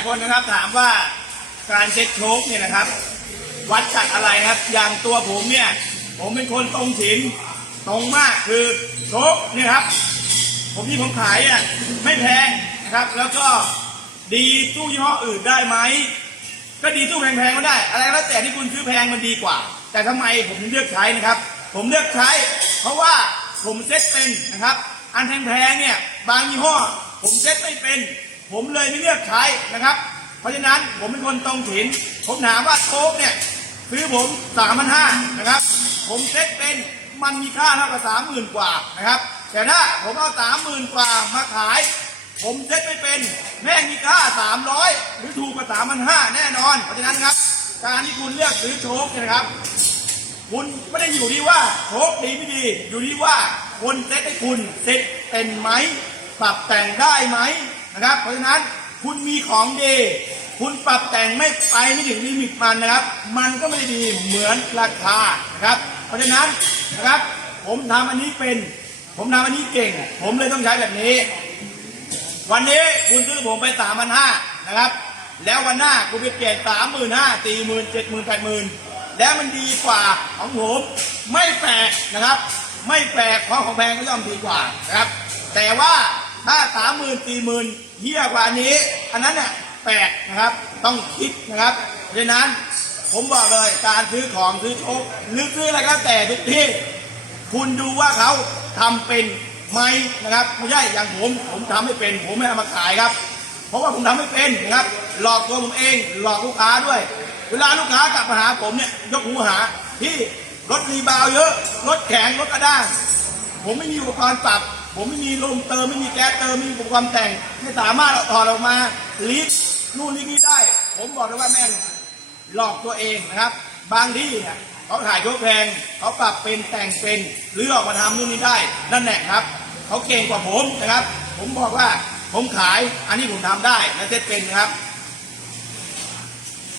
ายคนนะครับถามว่าการเช็คโชคเนี่ยนะครับ วัดจากอะไรครับ อย่างตัวผมเนี่ย ผมเป็นคนตรงฉินตรงมากคือโชคเนี่ยครับ ผมที่ผมขายอะไม่แพงนะครับ แล้วก็ดีตู้ยี่ห้ออื่นได้ไหมก็ดีตู้แพงๆก็ได้ อะไรแล้วแต่ที่คุณซื้อแพงมันดีกว่า แต่ทำไมผมถึงเลือกใช้นะครับ ผมเลือกใช้ เพราะว่าผมเซ็ตเป็นนะครับ อันแพงๆเนี่ยบางยี่ห้อ ผมเซ็ตไม่เป็น ผมเลยไม่เลือกใช้นะครับ เพราะฉะนั้นผมเป็นคนตรงถิ่นผมถามว่าโค้กเนี่ยซื้อผมสามพันห้านะครับ ผมเซ็ตเป็นมันมีค่าเท่ากับสามหมื่นกว่านะครับ แต่ถ้าผมเอาสามหมื่นกว่ามาขาย ผมเซ็ตไม่เป็นแม่งมีค่า300หรือถูกกว่า3,500แน่นอน เพราะฉะนั้นครับ การที่คุณเลือกซื้อโชคเนี่ยนะครับ คุณไม่ได้อยู่ที่ว่าโชคดีไม่ดี อยู่ที่ว่าคนเซ็ตให้คุณเซ็ตเป็นไหมปรับแต่งได้ไหม นะครับ เพราะฉะนั้นคุณมีของดี คุณปรับแต่งไม่ไปไม่ถึงลิมิตมันนะครับ มันก็ไม่ได้ดีเหมือนราคานะครับ เพราะฉะนั้นนะครับ ผมทำอันนี้เป็น ผมทำอันนี้เก่ง ผมเลยต้องใช้แบบนี้ วันนี้คุณซื้อผมไปสามพันห้านะครับ แล้ววันหน้าคุณไปเปลี่ยนสามหมื่นห้าสี่หมื่นเจ็ดหมื่นแปดหมื่นแล้วมันดีกว่าของผมไม่แปลกนะครับ ไม่แปลกเพราะของแพงก็ย่อมดีกว่านะครับ แต่ว่า ถ้าสามหมื่นสี่หมื่นเยี่ยกว่านี้ อันนั้นเนี่ยแปลกนะครับ ต้องคิดนะครับเพราะฉะนั้นผมบอกเลยการซื้อของซื้อโชคหรือซื้ออะไรก็แต่ทุกที่ คุณดูว่าเขาทำเป็นไหมนะครับไม่ใช่อย่างผมผมทำไม่เป็น ผมไม่เอามาขายครับ เพราะว่าผมทำไม่เป็นนะครับ หลอกตัวผมเองหลอกลูกค้าด้วย เวลาลูกค้ากลับมาหาผมเนี่ยยกหูหาที่รถรีบาวเยอะรถแข็งรถกระด้างผมไม่มีอุปกรณ์ปรับ ผมไม่มีลมเติมไม่มีแก๊สเติมไม่มีอุปกรณ์แต่ง ไม่สามารถถอดออกมาลิฟนู่นนี่นี่ได้ ผมบอกเลยว่าแม่งหลอกตัวเองนะครับ บางที่เนี่ยเขาขายโชคแพงเขาปรับเป็นแต่งเป็นหรือออกมาทำนู่นนี่ได้ นั่นแหละครับเขาเก่งกว่าผมนะครับ ผมบอกว่าผมขายอันนี้ผมทำได้และเซ็ตเป็นนะครับ